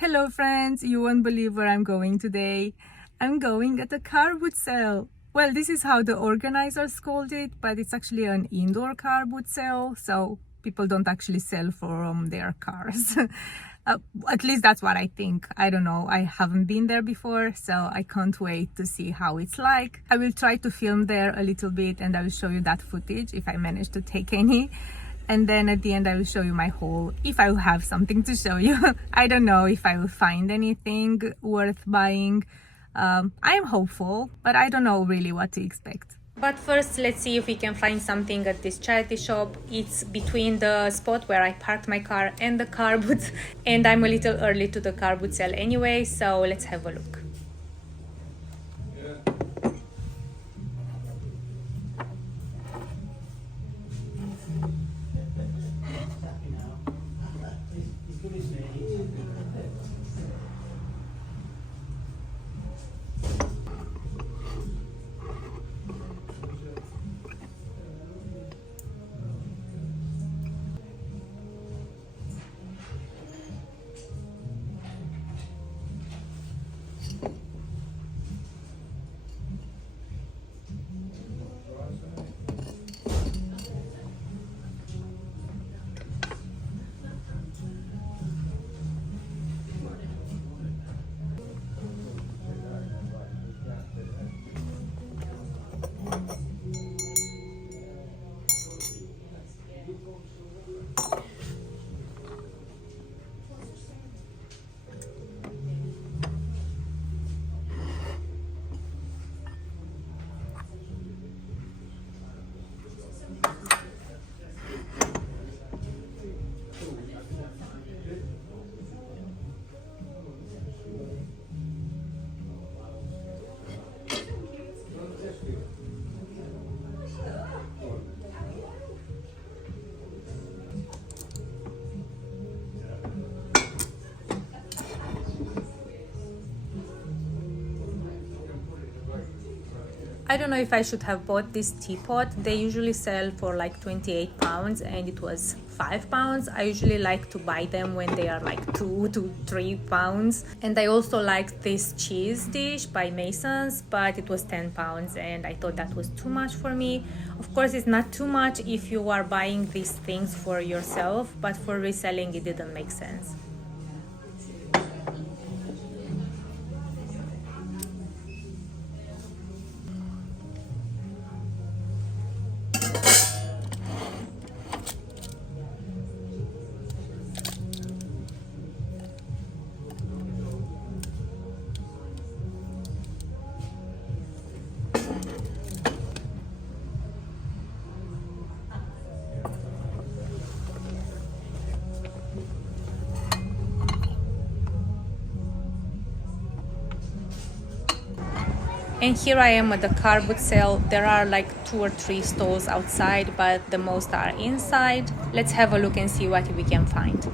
Hello friends, you won't believe where I'm going today. I'm going at a car boot sale. Well, this is how the organizers called it, but it's actually an indoor car boot sale, so people don't actually sell from their cars. At least that's what I think. I don't know, I haven't been there before, so I can't wait to see how it's like. I will try to film there a little bit and I will show you that footage if I manage to take any. And then at the end I will show you my haul, if I will have something to show you. I don't know if I will find anything worth buying. I'm hopeful, but I don't know really what to expect. But first, let's see if we can find something at this charity shop. It's between the spot where I parked my car and the car boots, and I'm a little early to the car boot sale anyway, so let's have a look. I don't know if I should have bought this teapot. They usually sell for like £28 and it was £5. I usually like to buy them when they are like £2 to £3. And I also like this cheese dish by Mason's, but it was £10 and I thought that was too much for me. Of course, it's not too much if you are buying these things for yourself, but for reselling it didn't make sense. And here I am at the car boot sale. There are like 2 or 3 stalls outside, but the most are inside. Let's have a look and see what we can find.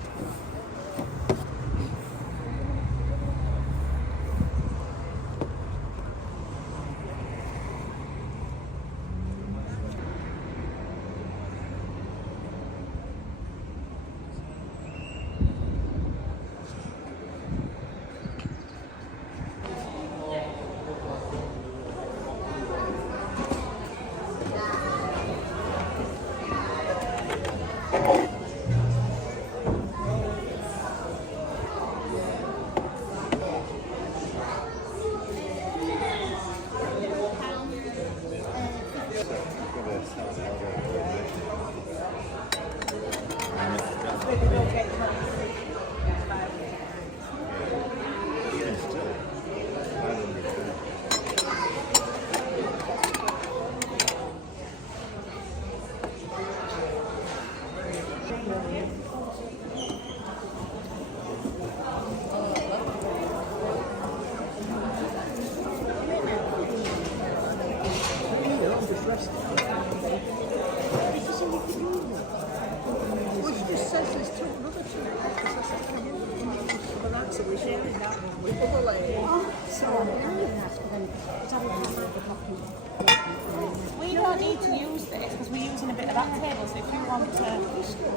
We don't need to use this because we're using a bit of that table, so if you want to...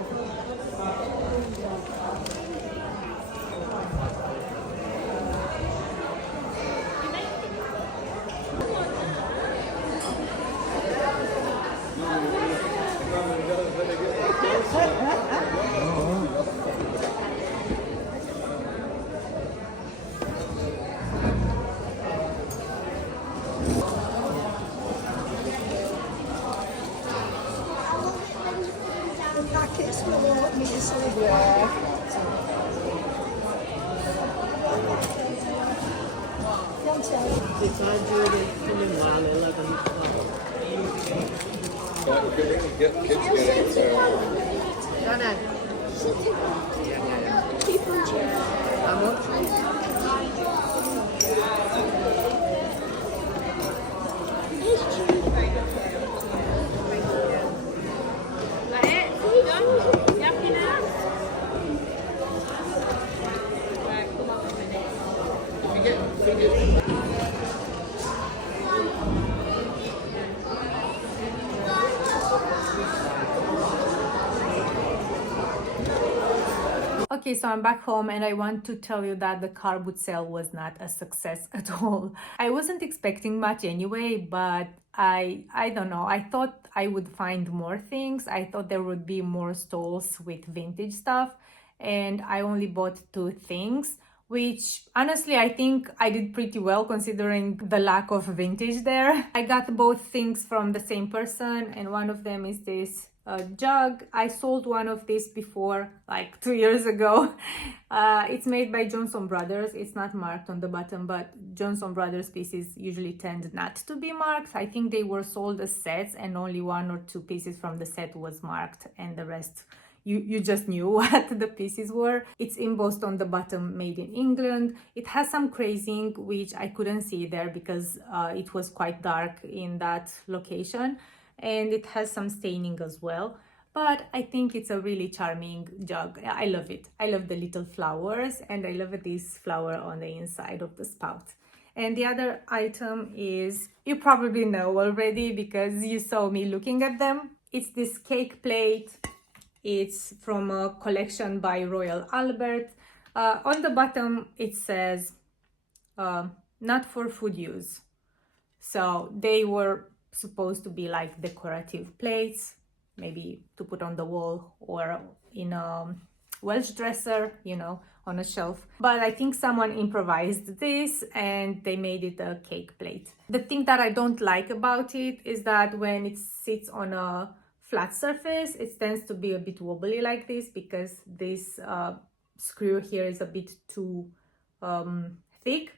If I do it, come in while 11 o'clock. But we can bring the kids together. So Donna. How much? Okay, so I'm back home and I want to tell you that the car boot sale was not a success at all. I wasn't expecting much anyway, but I don't know. I thought I would find more things. I thought there would be more stalls with vintage stuff, and I only bought 2 things, which honestly I think I did pretty well considering the lack of vintage there. I got both things from the same person, and one of them is this jug. I sold one of these before, like 2 years ago. It's made by Johnson Brothers. It's not marked on the bottom, but Johnson Brothers pieces usually tend not to be marked. I think they were sold as sets and only 1 or 2 pieces from the set was marked, and the rest you just knew what the pieces were. It's embossed on the bottom, made in England. It has some crazing, which I couldn't see there because it was quite dark in that location, and it has some staining as well. But I think it's a really charming jug. I love it. I love the little flowers, and I love this flower on the inside of the spout. And the other item is, you probably know already because you saw me looking at them. It's this cake plate. It's from a collection by Royal Albert. On the bottom it says not for food use. So they were supposed to be like decorative plates, maybe to put on the wall or in a Welsh dresser, you know, on a shelf. But I think someone improvised this and they made it a cake plate. The thing that I don't like about it is that when it sits on a flat surface, it tends to be a bit wobbly like this because this screw here is a bit too thick.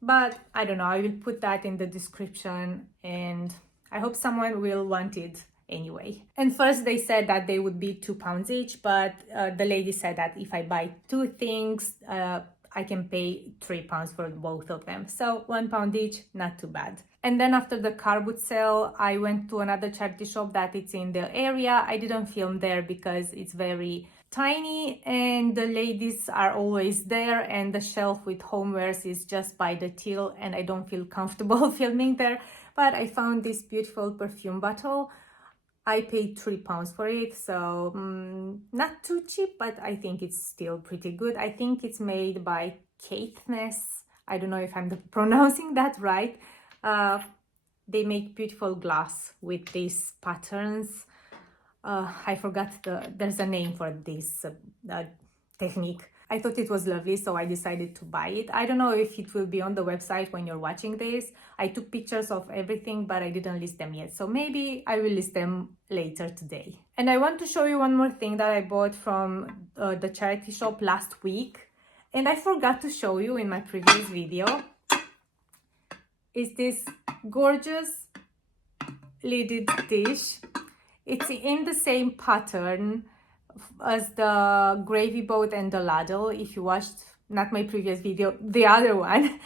But I don't know, I will put that in the description and I hope someone will want it anyway. And first they said that they would be £2 each, but the lady said that if I buy 2 things, I can pay £3 for both of them. So £1 each, not too bad. And then after the car boot sale, I went to another charity shop that it's in the area. I didn't film there because it's very tiny and the ladies are always there, and the shelf with homewares is just by the till and I don't feel comfortable filming there. But I found this beautiful perfume bottle. I paid £3 for it, so not too cheap, but I think it's still pretty good. I think it's made by Caithness. I don't know if I'm pronouncing that right. They make beautiful glass with these patterns. I forgot there's a name for this technique. I thought it was lovely, so I decided to buy it. I don't know if it will be on the website when you're watching this. I took pictures of everything, but I didn't list them yet. So maybe I will list them later today. And I want to show you one more thing that I bought from the charity shop last week. And I forgot to show you in my previous video. Is this gorgeous lidded dish. It's in the same pattern as the gravy boat and the ladle. If you watched not my previous video, the other one.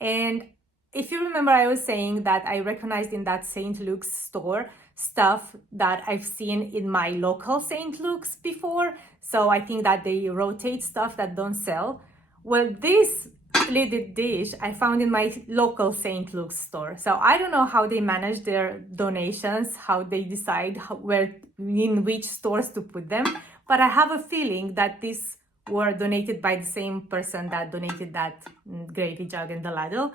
And if you remember, I was saying that I recognized in that St. Luke's store stuff that I've seen in my local St. Luke's before. So I think that they rotate stuff that don't sell. Well, this lidded dish I found in my local St. Luke's store. So I don't know how they manage their donations, how they decide in which stores to put them. But I have a feeling that these were donated by the same person that donated that gravy jug and the ladle,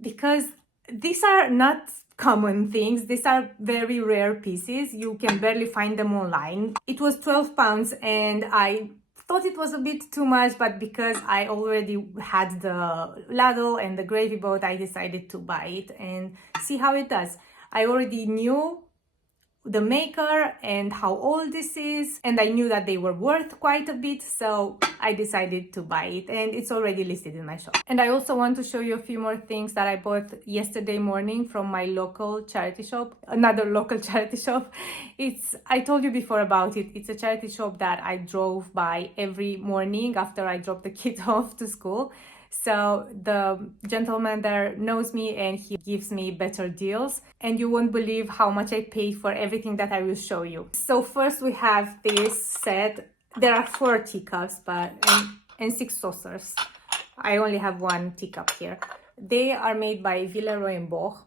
because these are not common things. These are very rare pieces. You can barely find them online. It was £12 and I thought it was a bit too much, but because I already had the ladle and the gravy boat, I decided to buy it and see how it does. I already knew the maker and how old this is, and I knew that they were worth quite a bit, so I decided to buy it, and it's already listed in my shop. And I also want to show you a few more things that I bought yesterday morning from my local charity shop, another local charity shop. I told you before about it. It's a charity shop that I drove by every morning after I dropped the kids off to school. So the gentleman there knows me and he gives me better deals, and you won't believe how much I paid for everything that I will show you. So first we have this set. There are 4 teacups and 6 saucers. I only have 1 teacup here. They are made by Villeroy & Boch,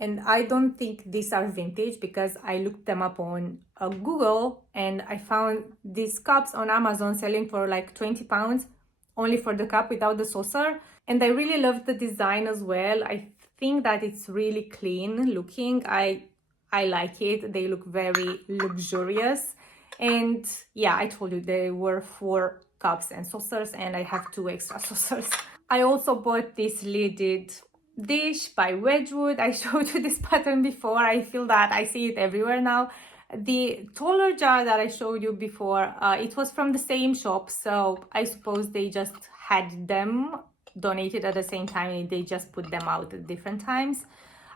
and I don't think these are vintage because I looked them up on Google and I found these cups on Amazon selling for like £20 only for the cup without the saucer. And I really love the design as well. I think that it's really clean looking. I like it. They look very luxurious. And yeah, I told you there were 4 cups and saucers, and I have 2 extra saucers. I also bought this lidded dish by Wedgwood. I showed you this pattern before. I feel that I see it everywhere now. The taller jar that I showed you before, it was from the same shop, so I suppose they just had them donated at the same time and they just put them out at different times.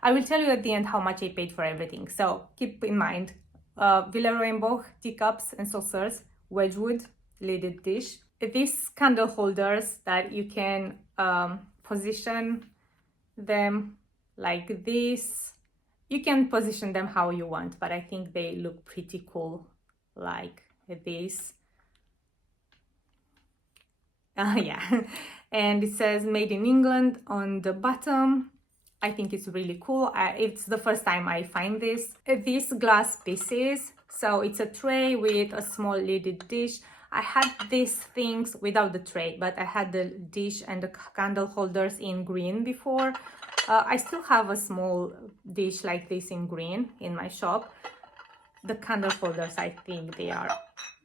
I will tell you at the end how much I paid for everything, so keep in mind. Villeroy & Boch teacups and saucers, Wedgwood lidded dish. These candle holders that you can position them like this. You can position them how you want, but I think they look pretty cool like this. Yeah, and it says made in England on the bottom. I think it's really cool. It's the first time I find this. These glass pieces, so it's a tray with a small lidded dish. I had these things without the tray, but I had the dish and the candle holders in green before. I still have a small dish like this in green in my shop. The candle holders, I think they are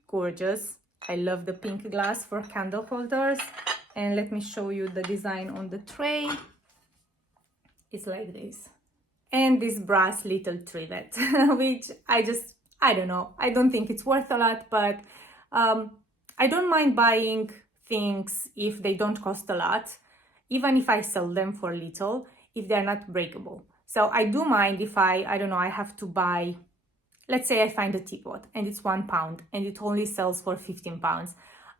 gorgeous. I love the pink glass for candle holders. And let me show you the design on the tray. It's like this. And this brass little trivet, which I don't know. I don't think it's worth a lot, but I don't mind buying things if they don't cost a lot, even if I sell them for little, if they're not breakable. So I do mind if I don't know, I have to buy, let's say I find a teapot and it's £1 and it only sells for £15.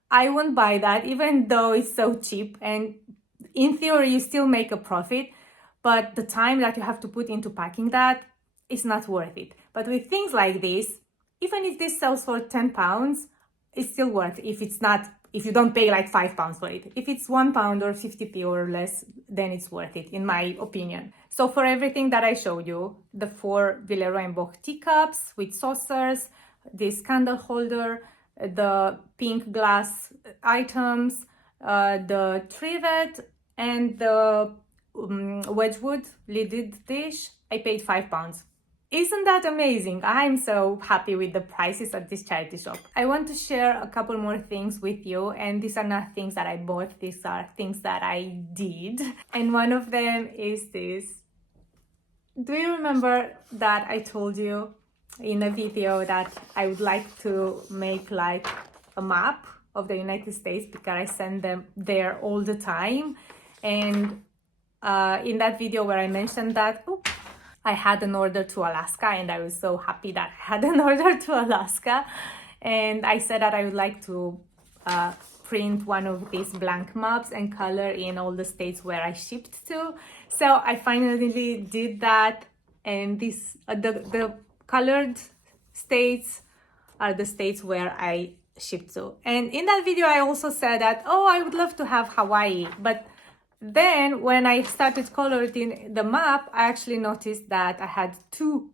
I won't buy that, even though it's so cheap, and in theory you still make a profit, but the time that you have to put into packing that is not worth it. But with things like this, even if this sells for £10, it's still worth it if you don't pay like £5 for it. If it's £1 or 50p or less, then it's worth it, in my opinion. So for everything that I showed you, the 4 Villeroy & Boch teacups with saucers, this candle holder, the pink glass items, the trivet, and the Wedgwood lidded dish, I paid £5. Isn't that amazing? I'm so happy with the prices at this charity shop. I want to share a couple more things with you, and these are not things that I bought, these are things that I did. And one of them is this. Do you remember that I told you in a video that I would like to make like a map of the United States because I send them there all the time? And in that video where I mentioned that, I had an order to Alaska, and I was so happy that I had an order to Alaska. And I said that I would like to print one of these blank maps and color in all the states where I shipped to. So I finally did that, and this the colored states are the states where I shipped to. And in that video I also said that, oh, I would love to have Hawaii, but then when I started coloring the map, I actually noticed that I had two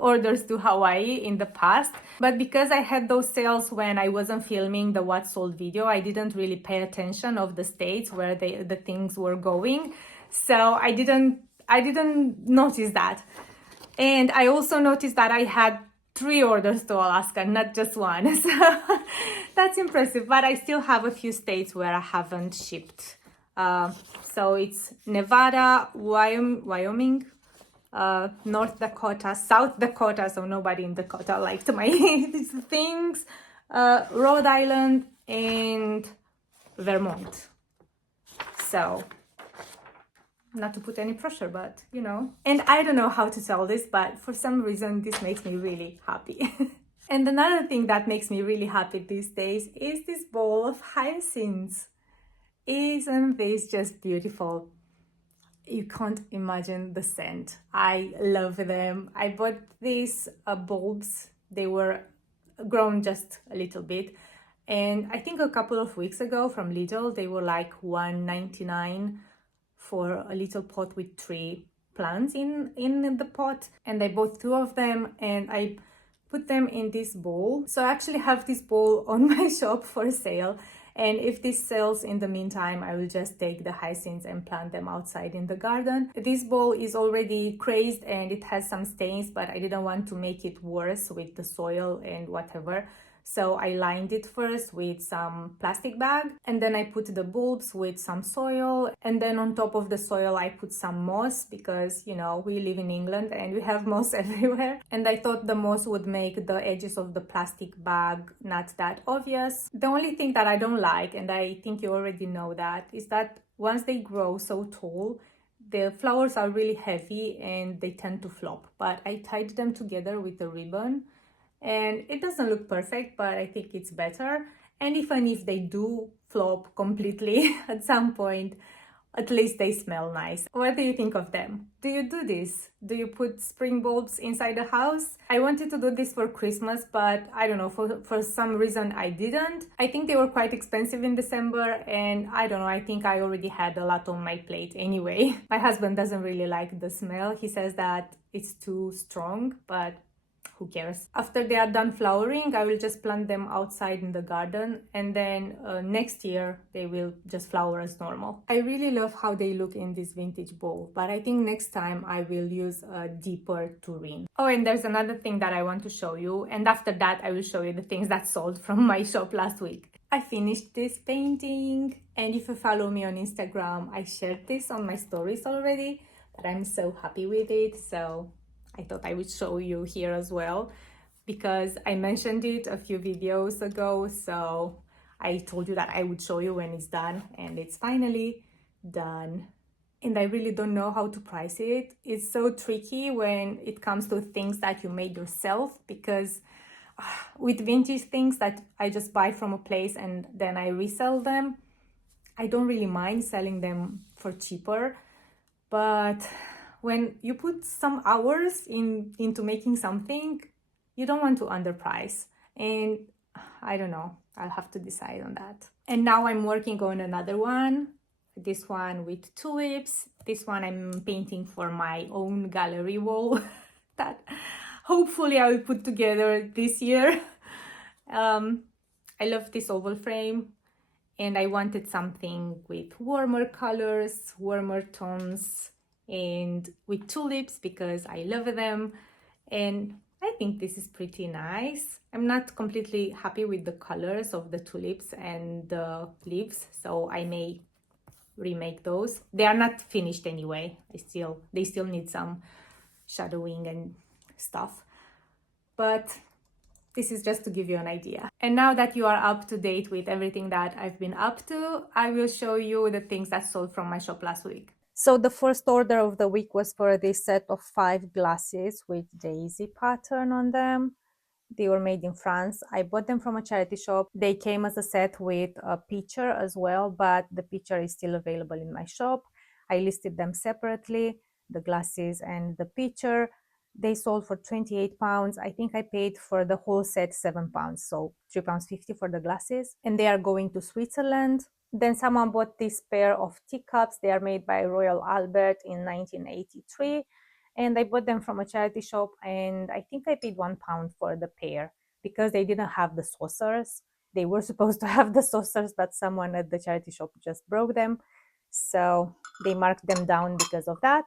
orders to Hawaii in the past. But because I had those sales when I wasn't filming the what sold video, I didn't really pay attention of the states where the things were going. So I didn't notice that. And I also noticed that I had 3 orders to Alaska, not just one. So that's impressive. But I still have a few states where I haven't shipped. So it's Nevada, Wyoming, North Dakota, South Dakota, so nobody in Dakota liked my these things, Rhode Island, and Vermont. So, not to put any pressure, but you know. And I don't know how to tell this, but for some reason, this makes me really happy. And another thing that makes me really happy these days is this bowl of hyacinths. Isn't this just beautiful? You can't imagine the scent. I love them. I bought these bulbs. They were grown just a little bit. And I think a couple of weeks ago from Lidl, they were like $1.99 for a little pot with 3 plants in the pot. And I bought 2 of them and I put them in this bowl. So I actually have this bowl on my shop for sale. And if this sells in the meantime, I will just take the hyacinths and plant them outside in the garden. This bowl is already crazed and it has some stains, but I didn't want to make it worse with the soil and whatever. So I lined it first with some plastic bag, and then I put the bulbs with some soil, and then on top of the soil I put some moss because, you know, we live in England and we have moss everywhere. And I thought the moss would make the edges of the plastic bag not that obvious. The only thing that I don't like, and I think you already know that, is that once they grow so tall, the flowers are really heavy and they tend to flop. But I tied them together with a ribbon. And it doesn't look perfect, but I think it's better. And even if they do flop completely at some point, at least they smell nice. What do you think of them? Do you do this? Do you put spring bulbs inside the house? I wanted to do this for Christmas, but I don't know, for some reason I didn't. I think they were quite expensive in December, and I don't know, I think I already had a lot on my plate anyway. My husband doesn't really like the smell. He says that it's too strong, but who cares? After they are done flowering, I will just plant them outside in the garden, and then next year they will just flower as normal. I really love how they look in this vintage bowl, but I think next time I will use a deeper tureen. Oh, and there's another thing that I want to show you, and after that I will show you the things that sold from my shop last week. I finished this painting, and if you follow me on Instagram, I shared this on my stories already, but I'm so happy with it, so I thought I would show you here as well because I mentioned it a few videos ago, so I told you that I would show you when it's done, and it's finally done. And I really don't know how to price it. It's so tricky when it comes to things that you made yourself, because with vintage things that I just buy from a place and then I resell them, I don't really mind selling them for cheaper, but when you put some hours into making something, you don't want to underprice. And I don't know, I'll have to decide on that. And now I'm working on another one. This one with tulips. This one I'm painting for my own gallery wall that hopefully I will put together this year. I love this oval frame, and I wanted something with warmer colors, warmer tones, and with tulips because I love them, and I think this is pretty nice. I'm not completely happy with the colors of the tulips and the leaves, so I may remake those. They are not finished anyway. They still need some shadowing and stuff, but this is just to give you an idea. And now that you are up to date with everything that I've been up to, I will show you the things that sold from my shop last week. So the first order of the week was for this set of 5 glasses with daisy pattern on them. They were made in France. I bought them from a charity shop. They came as a set with a pitcher as well, but the pitcher is still available in my shop. I listed them separately, the glasses and the pitcher. They sold for £28. I think I paid for the whole set £7, so £3.50 for the glasses. And they are going to Switzerland. Then someone bought this pair of teacups. They are made by Royal Albert in 1983. And I bought them from a charity shop, and I think I paid £1 for the pair because they didn't have the saucers. They were supposed to have the saucers, but someone at the charity shop just broke them. So they marked them down because of that.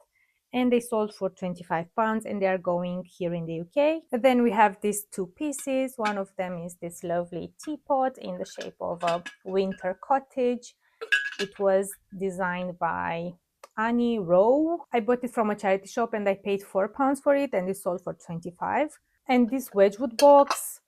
And they sold for £25, and they are going here in the UK. But then we have these 2 pieces. One of them is this lovely teapot in the shape of a winter cottage. It was designed by Annie Rowe. I bought it from a charity shop and I paid £4 for it, and it sold for 25. And this Wedgwood box,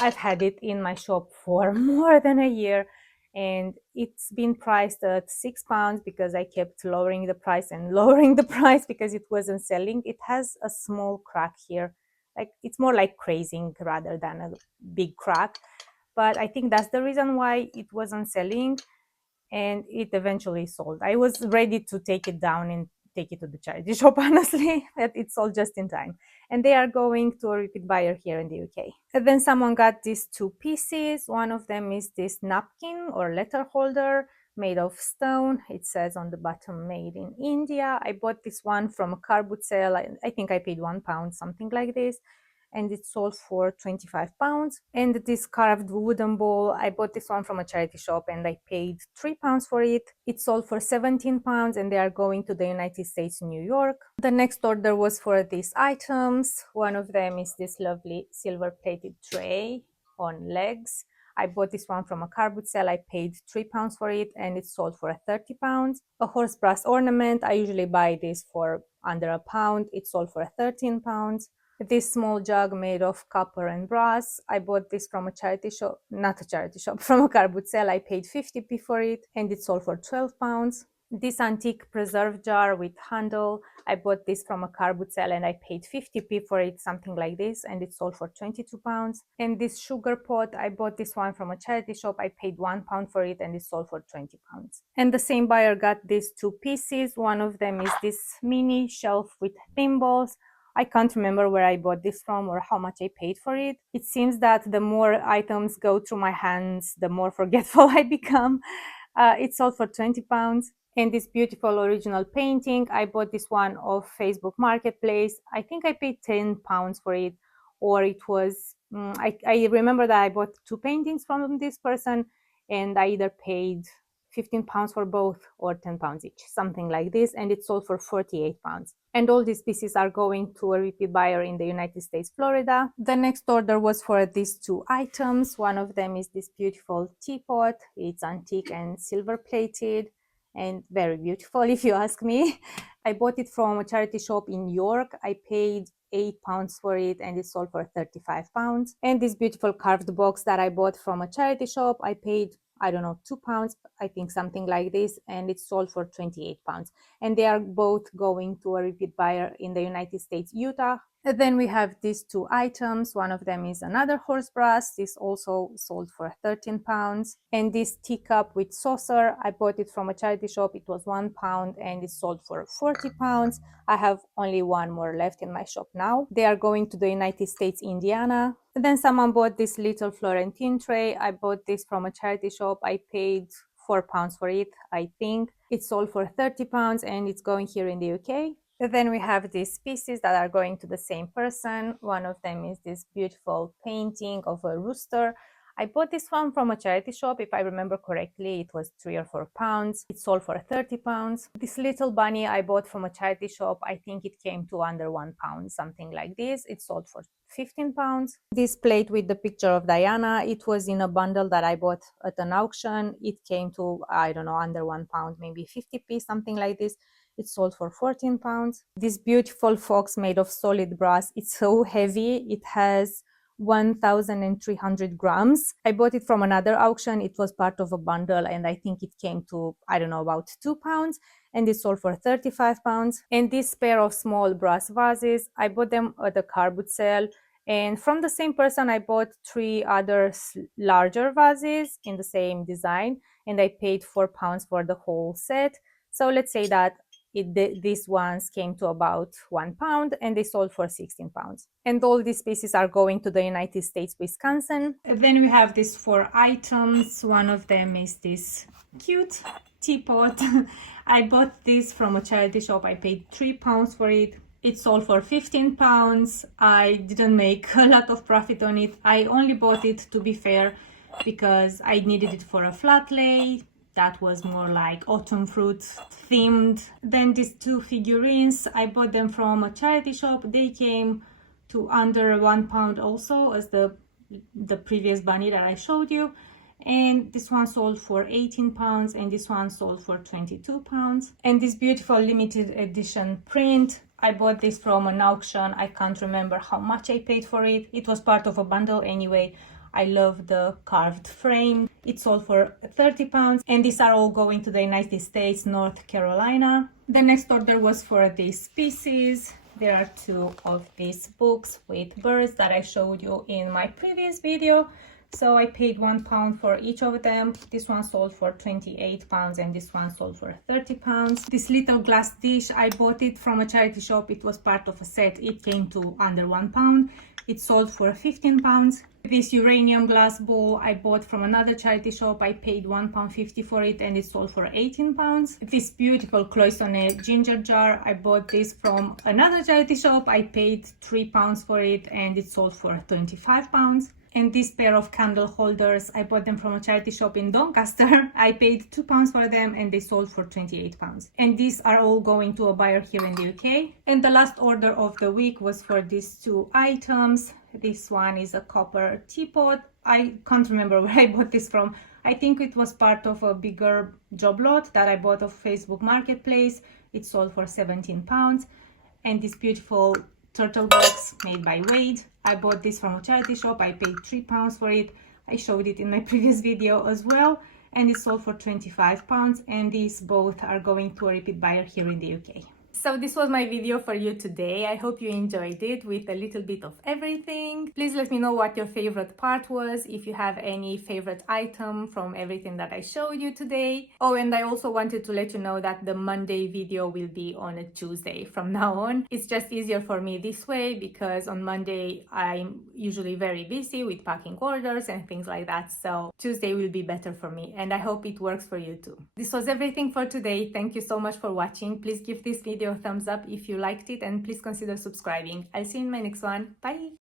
I've had it in my shop for more than a year, and it's been priced at £6 because I kept lowering the price and lowering the price because it wasn't selling. It has a small crack here. Like, it's more like crazing rather than a big crack. But I think that's the reason why it wasn't selling, and it eventually sold. I was ready to take it down and take it to the charity shop, honestly, but it sold just in time. And they are going to a repeat buyer here in the UK. And then someone got these two pieces. One of them is this napkin or letter holder made of stone. It says on the bottom, made in India. I bought this one from a car boot sale. I think I paid £1, something like this, and it sold for £25. And this carved wooden bowl, I bought this one from a charity shop and I paid £3 for it. It sold for £17, and they are going to the United States, New York. The next order was for these items. One of them is this lovely silver plated tray on legs. I bought this one from a car boot sale. I paid £3 for it, and it sold for £30. A horse brass ornament, I usually buy this for under £1. It sold for £13. This small jug made of copper and brass, I bought this from a charity shop, not a charity shop, from a car boot sale. I paid 50p for it, and it sold for £12. This antique preserve jar with handle, I bought this from a car boot sale and I paid 50p for it, something like this, and it sold for £22. And this sugar pot, I bought this one from a charity shop. I paid £1 for it and it sold for £20. And the same buyer got these two pieces. One of them is this mini shelf with thimbles. I can't remember where I bought this from or how much I paid for it. It seems that the more items go through my hands, the more forgetful I become. It sold for £20. And this beautiful original painting, I bought this one off Facebook Marketplace. I think I paid £10 for it, or it was, I remember that I bought two paintings from this person, and I either paid £15 for both or £10 each, something like this, and it sold for £48. And all these pieces are going to a repeat buyer in the United States, Florida. The next order was for these two items. One of them is this beautiful teapot. It's antique and silver plated and very beautiful, if you ask me. I bought it from a charity shop in York. I paid £8 for it, and it sold for £35. And this beautiful carved box that I bought from a charity shop, I paid, I don't know, £2, I think, something like this, and it sold for £28. And they are both going to a repeat buyer in the United States, Utah. And then we have these two items. One of them is another horse brass. This also sold for £13. And this teacup with saucer, I bought it from a charity shop. It was £1 and it sold for £40. I have only one more left in my shop now. They are going to the United States, Indiana. And then someone bought this little Florentine tray. I bought this from a charity shop. I paid £4 for it, I think. It sold for £30 and it's going here in the UK. Then we have these pieces that are going to the same person. One of them is this beautiful painting of a rooster. I bought this one from a charity shop. If I remember correctly, it was £3 or £4. It sold for £30. This little bunny I bought from a charity shop. I think it came to under £1, something like this. It sold for £15. This plate with the picture of Diana, it was in a bundle that I bought at an auction. It came to, I don't know, under £1, maybe 50p, something like this. It sold for £14. This beautiful fox made of solid brass. It's so heavy. It has 1,300 grams. I bought it from another auction. It was part of a bundle and I think it came to, I don't know, about £2, and it sold for £35. And this pair of small brass vases, I bought them at a car boot sale. And from the same person, I bought 3 other larger vases in the same design, and I paid £4 for the whole set. So let's say that these ones came to about £1 and they sold for £16. And all these pieces are going to the United States, Wisconsin. And then we have these 4 items. One of them is this cute teapot. I bought this from a charity shop. I paid £3 for it. It sold for £15. I didn't make a lot of profit on it. I only bought it, to be fair, because I needed it for a flat lay. That was more like autumn fruit themed. Then these 2 figurines, I bought them from a charity shop. They came to under £1 also, as the previous bunny that I showed you. and this one sold for £18 and this one sold for £22. And this beautiful limited edition print, I bought this from an auction. I can't remember how much I paid for it. It was part of a bundle anyway. I love the carved frame. It sold for £30 and these are all going to the United States, North Carolina. The next order was for these pieces. There are two of these books with birds that I showed you in my previous video. So I paid £1 for each of them. This one sold for £28 and this one sold for £30. This little glass dish, I bought it from a charity shop. It was part of a set. It came to under £1. It sold for £15. This uranium glass bowl I bought from another charity shop. I paid £1.50 for it and it sold for £18. This beautiful cloisonné ginger jar, I bought this from another charity shop. I paid £3 for it and it sold for £25. And this pair of candle holders, I bought them from a charity shop in Doncaster. I paid £2 for them and they sold for £28. And these are all going to a buyer here in the UK. And the last order of the week was for these two items. This one is a copper teapot. I can't remember where I bought this from. I think it was part of a bigger job lot that I bought off Facebook Marketplace. It sold for £17. And this beautiful turtle box made by Wade. I bought this from a charity shop. I paid £3 for it. I showed it in my previous video as well. And it sold for £25. And these both are going to a repeat buyer here in the UK. So this was my video for you today. I hope you enjoyed it with a little bit of everything. Please let me know what your favorite part was, if you have any favorite item from everything that I showed you today. Oh, and I also wanted to let you know that the Monday video will be on a Tuesday from now on. It's just easier for me this way because on Monday I'm usually very busy with packing orders and things like that. So Tuesday will be better for me and I hope it works for you too. This was everything for today. Thank you so much for watching. Please give this video a thumbs up if you liked it and please consider subscribing. I'll see you in my next one. Bye!